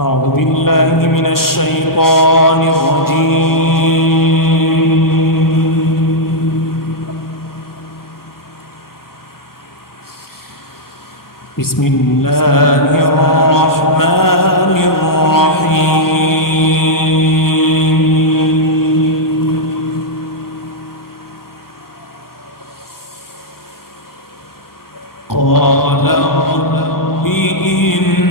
أعوذ بالله من الشيطان الرجيم. بسم الله الرحمن الرحيم. قال رب إني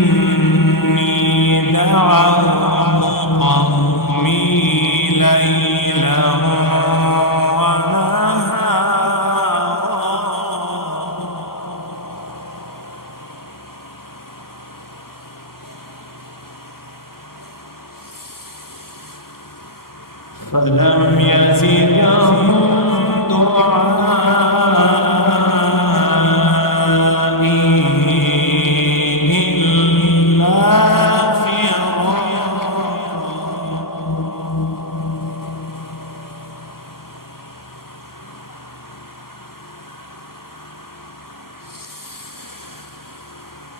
دعوت قومي ليلا ونهارا فلم يزدهم دعائي إلا فرارا.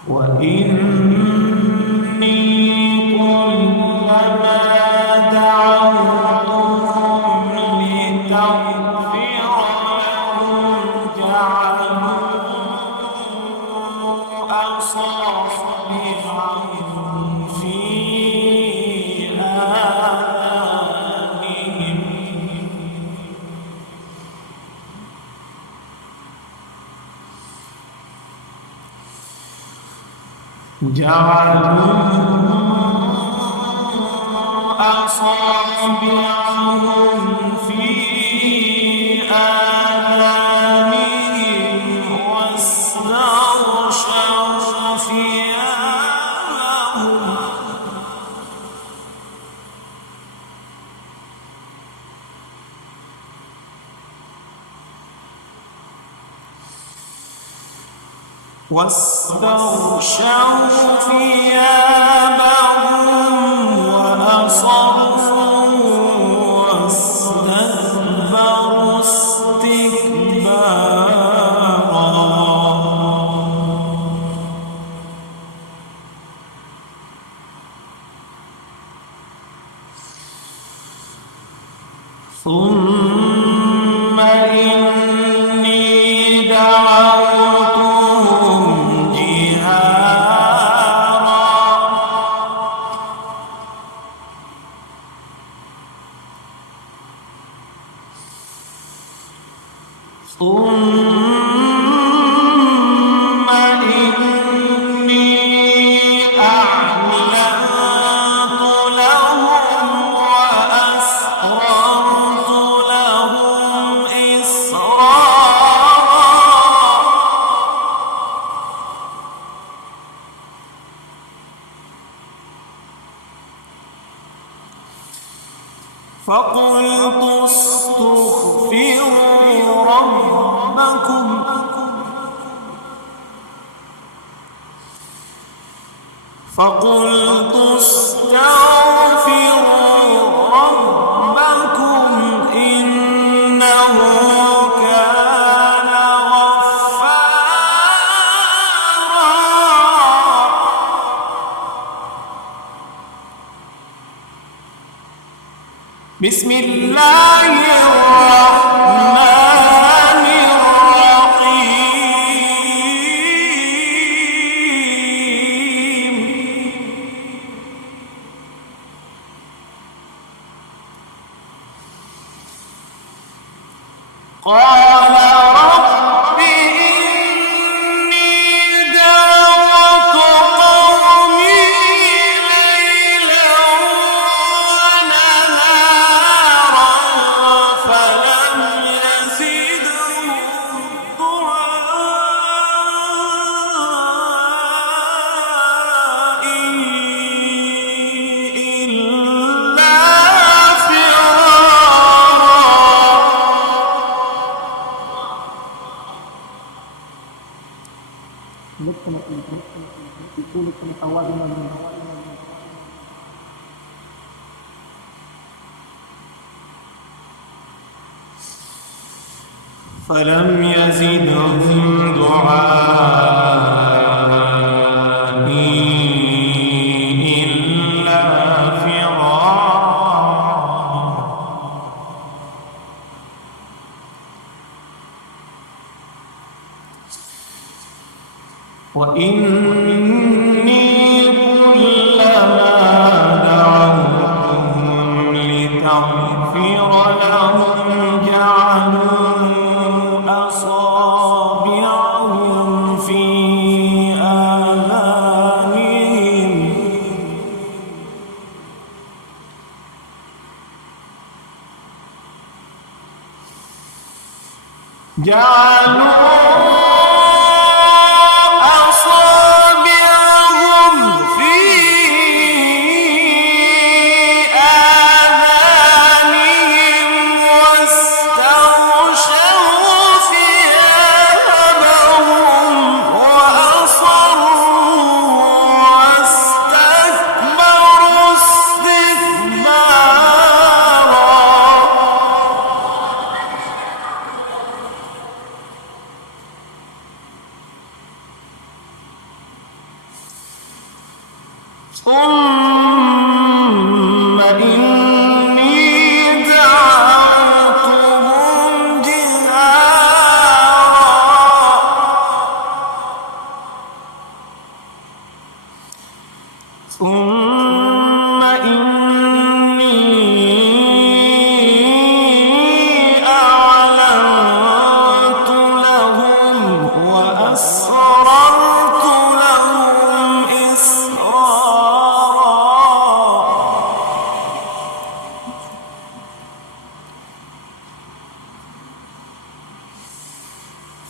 وإني كلما دعوتهم لتغفر لهم جعلوا أصابعهم في آذانهم واستغشوا ثيابهم وأصروا واستكبروا استكبارا. ثم إني دعوتهم جهارا ثم إني أعلنت لهم وأسررت لهم إسرارا. فقلت استغفروا ربكم إنه كان غفارا. بسم الله الرحمن الرحيم. قال رب إني دعوت قومي ليلا ونهارا فلم يزدهم دعائي إلا فلم يزدهم دعائي إلا جعلوا أصابعهم في آذانهم واستغشوا ثيابهم وأصروا واستكبروا ثم إني دعوتهم جهارا ثم إني أعلنت لهم وأسررت لهم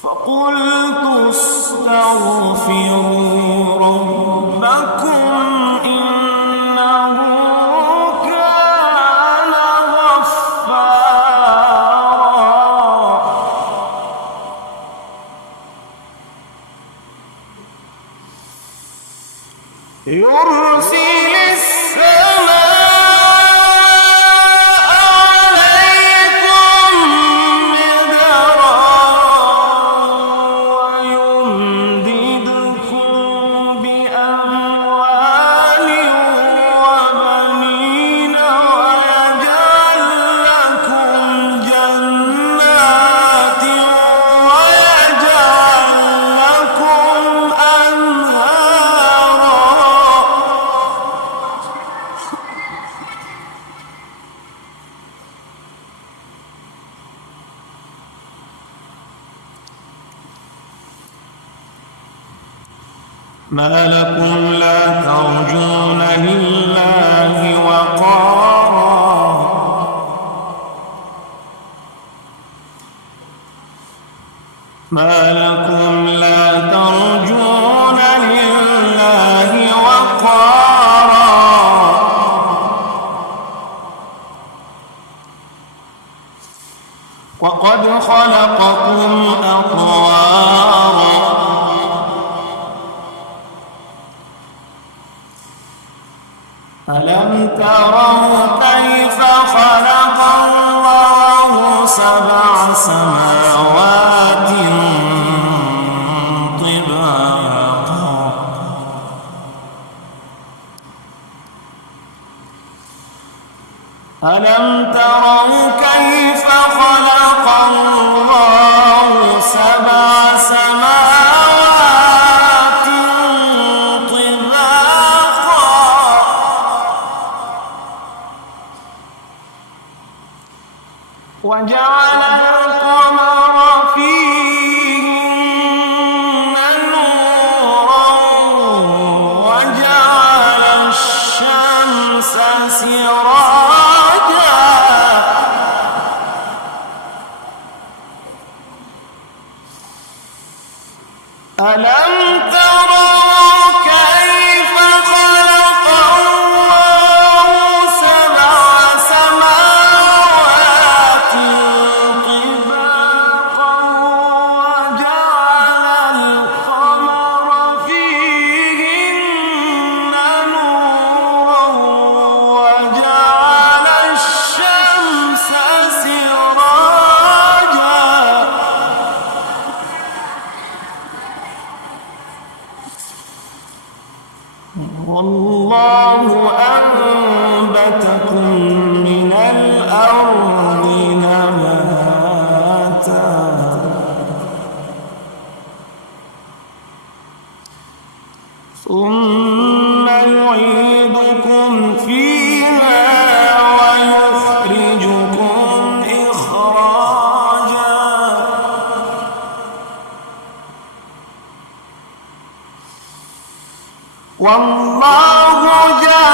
فقلت استغفروا ربكم إنه كان غفارا يرسل السماء عليكم مدرارا ويمددكم بأموال وبنين ويجعل لكم جنات ويجعل لكم أنهارا ما لكم لا ترجون لله وقارا ما لكم لا ترجون لله وقارا وقد خلقكم أطوارا ألم تروا كيف خلق الله سبع سماوات طباقا ألم تروا كيف خلق الله سبع سماوات طباقا وجعل القمر فيهن نورا وجعل الشمس سراجا ألم تروا كيف خلق الله سبع سماوات طباقا وجعل القمر فيهن نورا وجعل الشمس سراجا والله أنبتكم من الأرض نباتا ثم يعيدكم فيها ويخرجكم إخراجا والله جعل